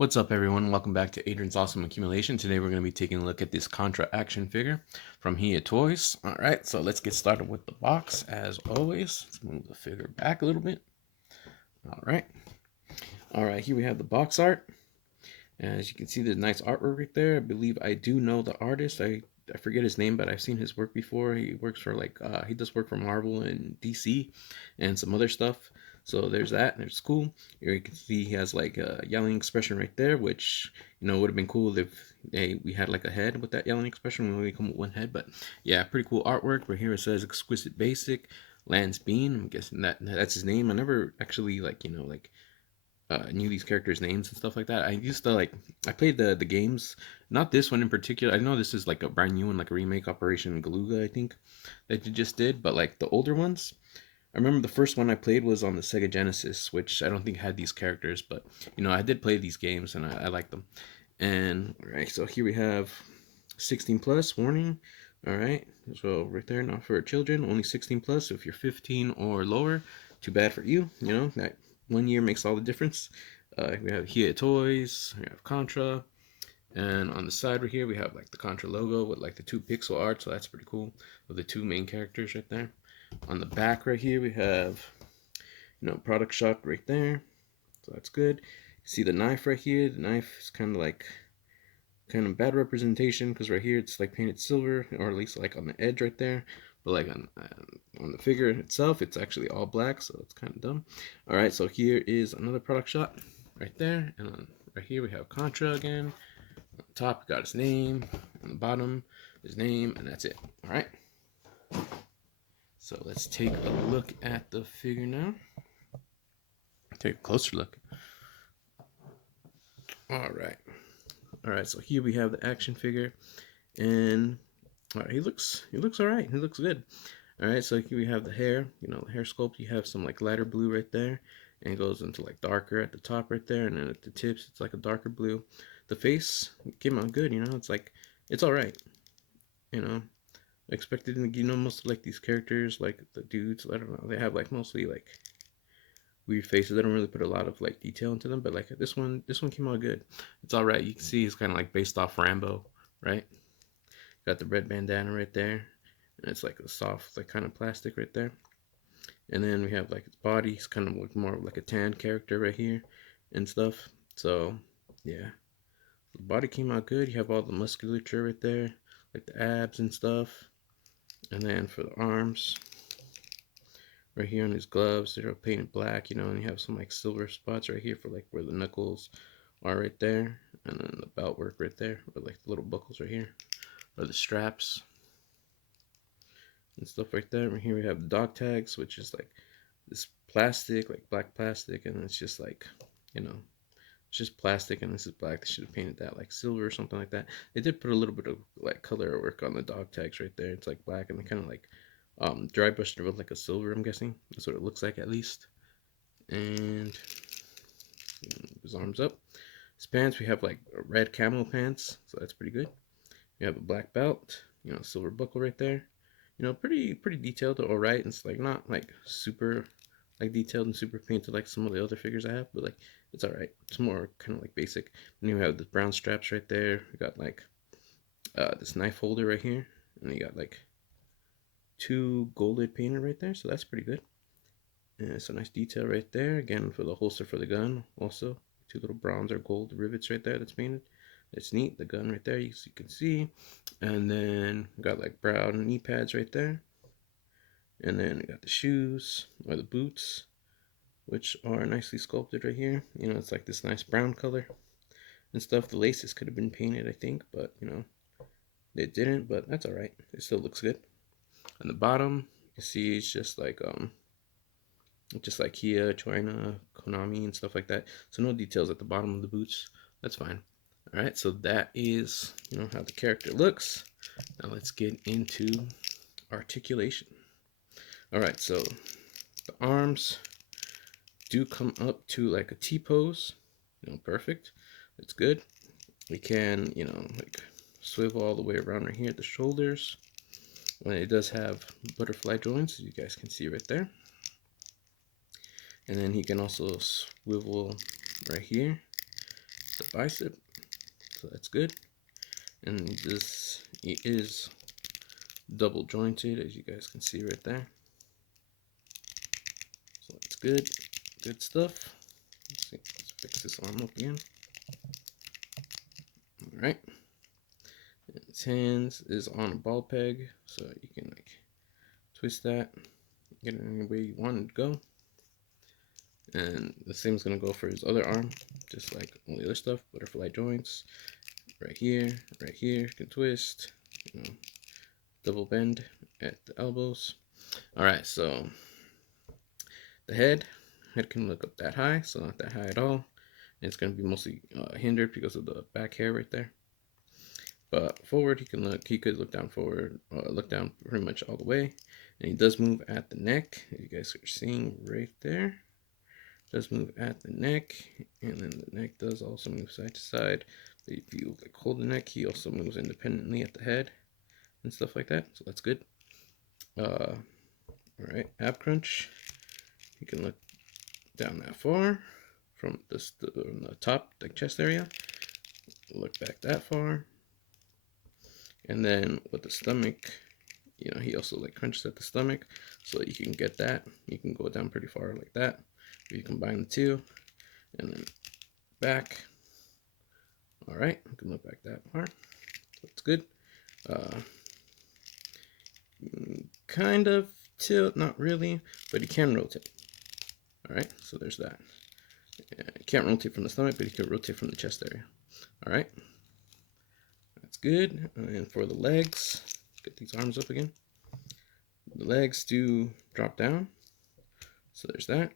What's up, everyone? Welcome back to Adrian's Awesome Accumulation. Today we're going to be taking a look at this Contra action figure from Hiya Toys. Alright, so let's get started with the box. As always, let's move the figure back a little bit. Alright, here we have the box art. As you can see, there's nice artwork right there. I believe I do know the artist. I forget his name, but I've seen his work before. He works for he does work for Marvel and DC and some other stuff. So there's that. There's cool. Here you can see he has like a yelling expression right there, which would have been cool if we had like a head with that yelling expression. We only come with one head, but yeah, pretty cool artwork. Right here it says Exquisite Basic Lance Bean. I'm guessing that's his name. I never actually knew these characters' names and stuff like that. I used to I played the games, not this one in particular. I know this is like a brand new one, like a remake, Operation Galuga, I think, that you just did. But like the older ones, I remember the first one I played was on the Sega Genesis, which I don't think had these characters, but I did play these games and I like them. And all right, so here we have 16 plus warning. All right, so right there, not for children, only 16 plus. So if you're 15 or lower, too bad for you. That 1 year makes all the difference. We have Hiya Toys, we have Contra, and on the side right here we have like the Contra logo with like the 2 pixel art, so that's pretty cool, with the 2 main characters right there. On the back right here we have product shot right there, so that's good. See the knife right here. The knife is kind of bad representation, because right here it's like painted silver, or at least like on the edge right there, but like on the figure itself it's actually all black, so it's kind of dumb. All right, so here is another product shot right there, and right here we have Contra again. On the top we got his name, on the bottom his name, and that's it. All right, so let's take a look at the figure now. Take a closer look. All right, so here we have the action figure, and all right, he looks all right. He looks good. All right, so here we have the hair. The hair sculpt. You have some like lighter blue right there, and it goes into like darker at the top right there, and then at the tips it's like a darker blue. The face came out good. It's all right. I expected, most of like these characters, like the dudes, I don't know, they have like mostly like weird faces. They don't really put a lot of like detail into them, but like this one came out good. It's all right. You can see it's kind of like based off Rambo, right? Got the red bandana right there, and it's like a soft, like kind of plastic right there. And then we have like his body. It's kind of like more like a tan character right here and stuff. So yeah, the body came out good. You have all the musculature right there, like the abs and stuff. And then for the arms, right here on his gloves, they're painted black, and you have some like silver spots right here for like where the knuckles are right there, and then the belt work right there, or like the little buckles right here, or the straps and stuff right there. Right here we have the dog tags, which is like this plastic, like black plastic, and it's just like, it's just plastic, and this is black. They should have painted that like silver or something like that. They did put a little bit of like color work on the dog tags right there. It's like black, and they kind of like dry brushed it with like a silver, I'm guessing. That's what it looks like, at least. And his arms up. His pants, we have like red camo pants, so that's pretty good. We have a black belt, silver buckle right there. Pretty detailed, all right. It's like not like super like detailed and super painted like some of the other figures I have, but like it's all right. It's more kind of like basic. And you have the brown straps right there. We got like this knife holder right here, and you got like 2 golded painted right there, so that's pretty good. And it's a nice detail right there. Again, for the holster for the gun, also 2 little bronze or gold rivets right there that's painted. It's neat. The gun right there, you can see. And then we got like brown knee pads right there. And then we got the shoes, or the boots, which are nicely sculpted right here. It's like this nice brown color and stuff. The laces could have been painted, I think, but they didn't, but that's all right. It still looks good. On the bottom, you see it's just like Hiya, China, Konami, and stuff like that. So no details at the bottom of the boots. That's fine. All right, so that is how the character looks. Now let's get into articulation. All right, so the arms do come up to like a T pose. Perfect. That's good. We can like swivel all the way around right here at the shoulders. And it does have butterfly joints, as you guys can see right there. And then he can also swivel right here the bicep, so that's good. And this is double jointed, as you guys can see right there. So that's good stuff. Let's see, let's fix this arm up again. All right. And his hands is on a ball peg, so you can like twist that, get it any way you want it to go. And the same is gonna go for his other arm, just like all the other stuff. Butterfly joints, right here, you can twist, you know, double bend at the elbows. All right, so the head can look up that high, so not that high at all. And it's gonna be mostly hindered because of the back hair right there. But forward, he could look down forward, look down pretty much all the way. And he does move at the neck, as you guys are seeing right there. Does move at the neck, and then the neck does also move side to side. But if you like hold the neck, he also moves independently at the head and stuff like that. So that's good. All right, ab crunch. You can look down that far from the top, like chest area. Look back that far, and then with the stomach, you know, he also like crunches at the stomach, so you can get that. You can go down pretty far like that. You combine the two, and then back. All right, you can look back that far. That's good. Kind of tilt, not really, but he can rotate. All right, so there's that. He can't rotate from the stomach, but he can rotate from the chest area. All right, that's good. And for the legs, get these arms up again. The legs do drop down, so there's that.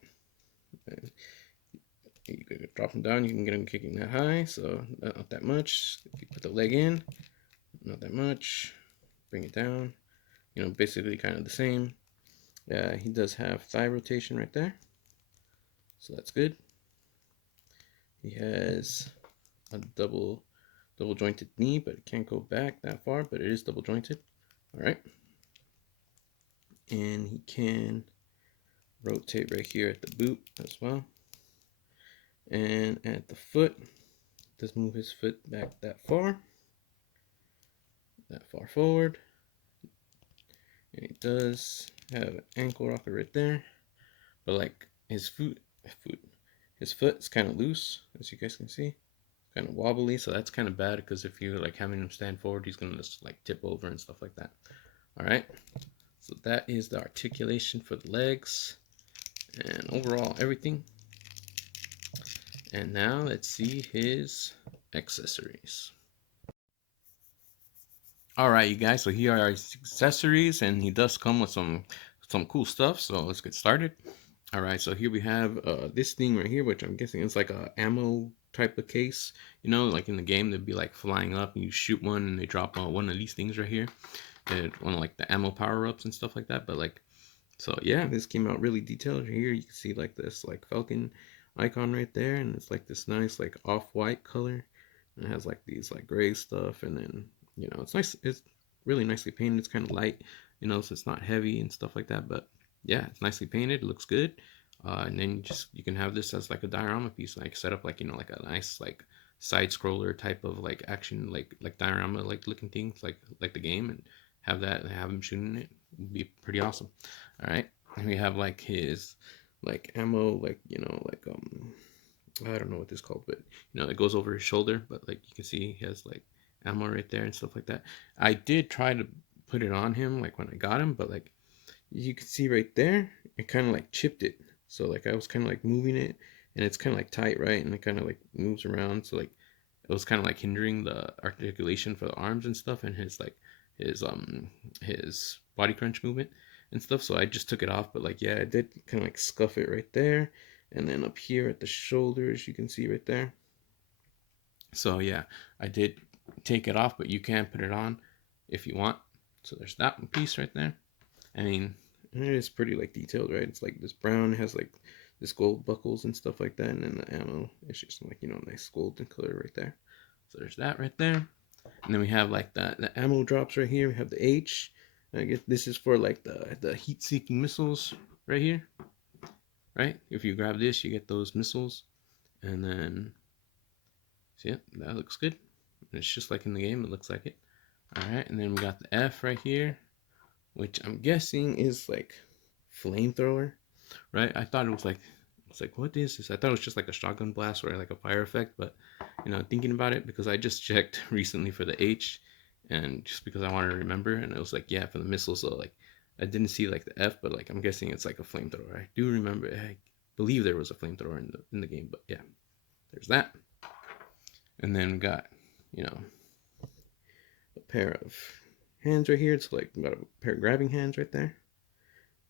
And you can drop them down, you can get them kicking that high, so not that much. If you put the leg in, not that much. Bring it down, you know, basically kind of the same. He does have thigh rotation right there, so that's good. He has a double jointed knee, but it can't go back that far, but it is double jointed. All right, and he can rotate right here at the boot as well. And at the foot, does move his foot back that far forward. And he does have an ankle rocker right there, but like his foot is kind of loose, as you guys can see, kind of wobbly. So that's kind of bad, because if you're like having him stand forward, he's gonna just like tip over and stuff like that. All right, so that is the articulation for the legs and overall everything. And now let's see his accessories. All right, you guys, so here are his accessories, and he does come with some cool stuff, so let's get started. All right, so here we have this thing right here, which I'm guessing is like a ammo type of case. You know, like in the game, they'd be like flying up and you shoot one and they drop one of these things right here. And one of like the ammo power-ups and stuff like that. But like, so yeah, this came out really detailed. Here you can see like this like Falcon icon right there, and it's like this nice like off-white color. And it has like these like gray stuff, and then, you know, it's nice. It's really nicely painted. It's kind of light, you know, so it's not heavy and stuff like that. But yeah, it's nicely painted. It looks good. And then you can have this as like a diorama piece, like set up like, you know, like a nice like side scroller type of like action like diorama like looking things like the game, and have that and have him shooting it. Would be pretty awesome. All right, and we have like his like ammo, like, you know, like I don't know what this is called, but you know, it goes over his shoulder, but like you can see he has like ammo right there and stuff like that. I did try to put it on him like when I got him, but like you can see right there, it kind of like chipped it. So like I was kind of like moving it, and it's kind of like tight, right? And it kind of like moves around, so like it was kind of like hindering the articulation for the arms and stuff, and his like his body crunch movement and stuff. So I just took it off, but like, yeah, I did kind of like scuff it right there, and then up here at the shoulders, you can see right there. So yeah, I did take it off, but you can put it on if you want. So there's that one piece right there. I mean, it is pretty like detailed, right? It's like this brown, it has like this gold buckles and stuff like that, and then the ammo, it's just like, you know, nice golden color right there. So there's that right there. And then we have like the ammo drops right here. We have the H. I guess this is for like the heat-seeking missiles right here, right? If you grab this, you get those missiles. And then See it? That looks good. It's just like in the game. It looks like it. All right, and then we got the F right here, which I'm guessing is like flamethrower, right? I thought it was like, it's like, what is this? I thought it was just like a shotgun blast or like a fire effect, but thinking about it, because I just checked recently for the H, and just because I wanted to remember, and it was like, yeah, for the missile. So like, I didn't see like the F, but like I'm guessing it's like a flamethrower. I do remember, I believe there was a flamethrower in the game, but yeah, there's that. And then we got, you know, a pair of hands right here. It's like got a pair of grabbing hands right there.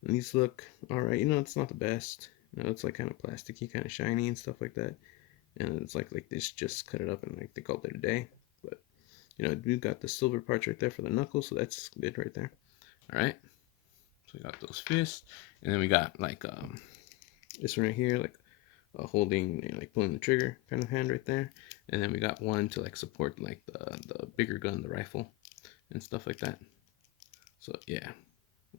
And these look all right. It's not the best. It's like kind of plasticky, kind of shiny and stuff like that. And it's like this just cut it up and like they called it a day. But we got the silver parts right there for the knuckles, so that's good right there. All right. So we got those fists, and then we got like this one right here, like holding, like pulling the trigger kind of hand right there. And then we got one to like support like the bigger gun, the rifle, and stuff like that. So yeah,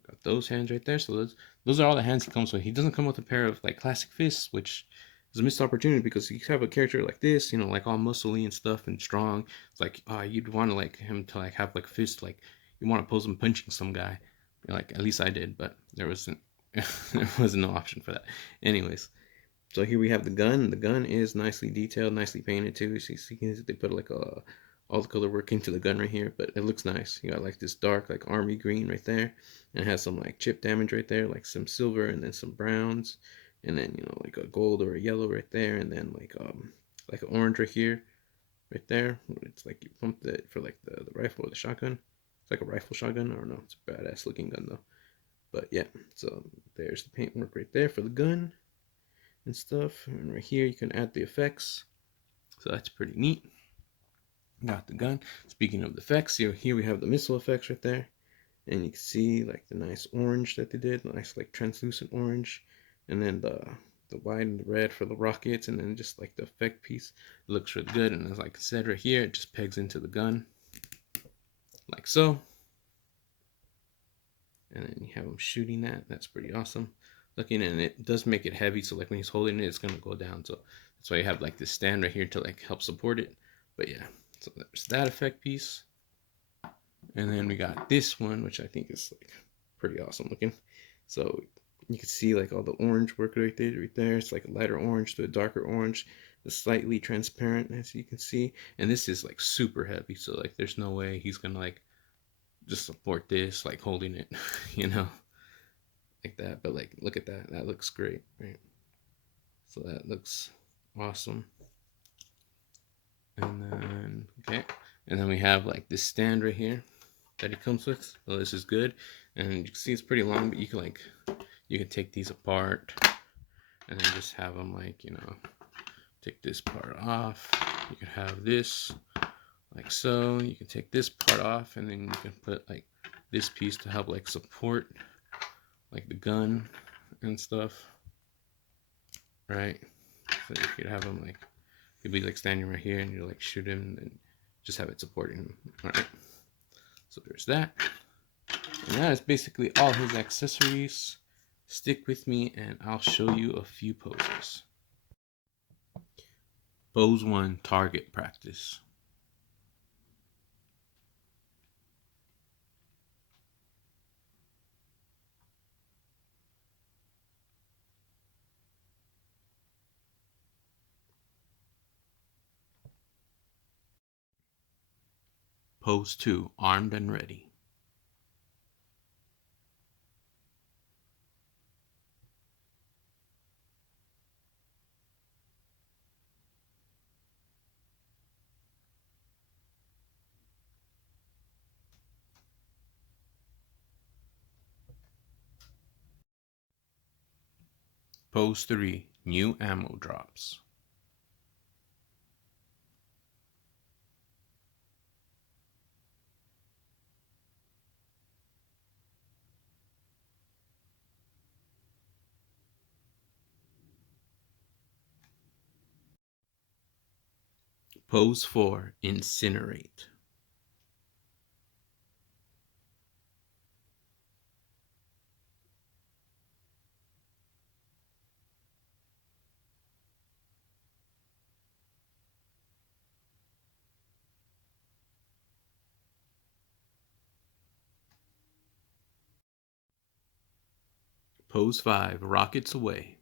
got those hands right there. So those are all the hands he comes with. He doesn't come with a pair of like classic fists, which is a missed opportunity, because you have a character like this, like all muscly and stuff and strong. It's like you'd want to like him to like have like fists, like you want to pose him punching some guy. Like at least I did, but there wasn't there wasn't no option for that. Anyways, so here we have the gun. The gun is nicely detailed, nicely painted too. So you see they put like all the color work into the gun right here, but it looks nice. You got like this dark like army green right there, and it has some like chip damage right there, like some silver and then some browns, and then like a gold or a yellow right there, and then like an orange right here, right there. It's like you pumped it for like the rifle or the shotgun. It's like a rifle shotgun. I don't know. It's a badass looking gun though. But yeah, so there's the paintwork right there for the gun and stuff. And right here you can add the effects. So that's pretty neat. Got the gun. Speaking of the effects, here we have the missile effects right there. And you can see like the nice orange that they did, nice like translucent orange. And then the white and the red for the rockets, and then just like the effect piece. It looks really good. And as like I said right here, it just pegs into the gun. Like so. And then you have him shooting that. That's pretty awesome looking, and it does make it heavy, so like when he's holding it, it's gonna go down. So that's why you have like this stand right here to like help support it. But yeah, so there's that effect piece. And then we got this one, which I think is like pretty awesome looking. So you can see like all the orange work right there. It's like a lighter orange to a darker orange. It's slightly transparent, as you can see. And this is like super heavy, so like there's no way he's gonna like just support this like holding it, like that. But like look at that, that looks great, right? So that looks awesome. And then okay, and then we have like this stand right here that he comes with. So this is good, and you can see it's pretty long, but you can take these apart and then just have them like take this part off. You can have this like so. You can take this part off, and then you can put like this piece to help like support like the gun and stuff, right? So you could have him like, you'd be like standing right here and you like shoot him and just have it supporting him. All right, so there's that. And that is basically all his accessories. Stick with me and I'll show you a few poses. Pose 1, target practice. Pose 2, armed and ready. Pose 3, new ammo drops. Pose 4, incinerate. Pose 5, rockets away.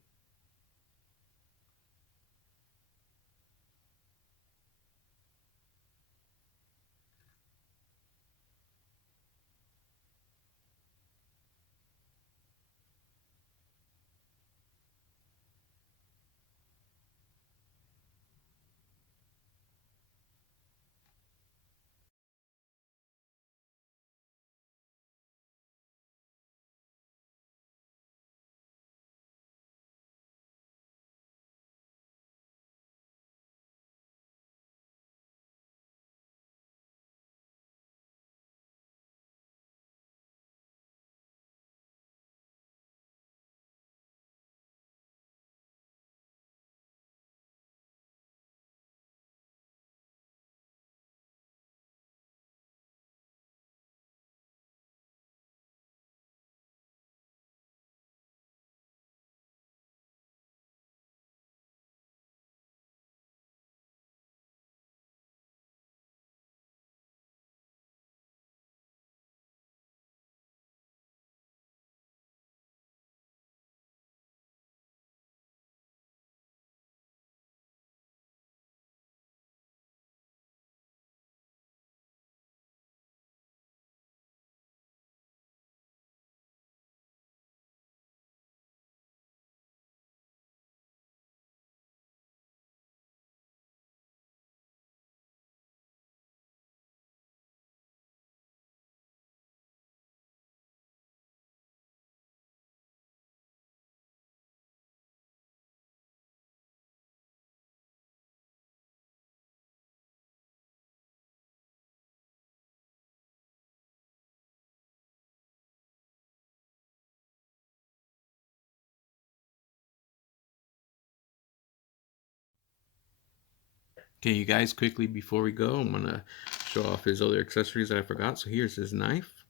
Okay, you guys, quickly before we go, I'm gonna show off his other accessories that I forgot. So here's his knife.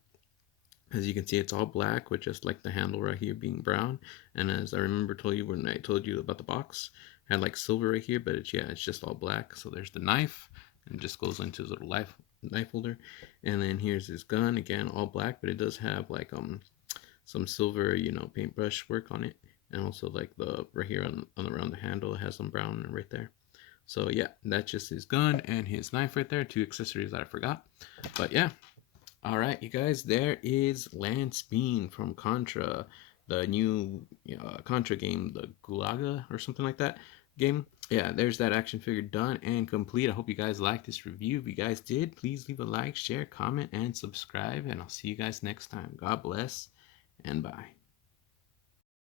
As you can see, it's all black with just like the handle right here being brown. And as I remember told you when I told you about the box, it had like silver right here, but it's just all black. So there's the knife, and it just goes into his little knife holder. And then here's his gun, again all black, but it does have like some silver, paintbrush work on it. And also like the right here on around the handle, it has some brown right there. So yeah, that's just his gun and his knife right there. Two accessories that I forgot. But yeah. All right, you guys, there is Lance Bean from Contra, the new Contra game, the Gulaga or something like that game. Yeah, there's that action figure done and complete. I hope you guys liked this review. If you guys did, please leave a like, share, comment, and subscribe. And I'll see you guys next time. God bless and bye.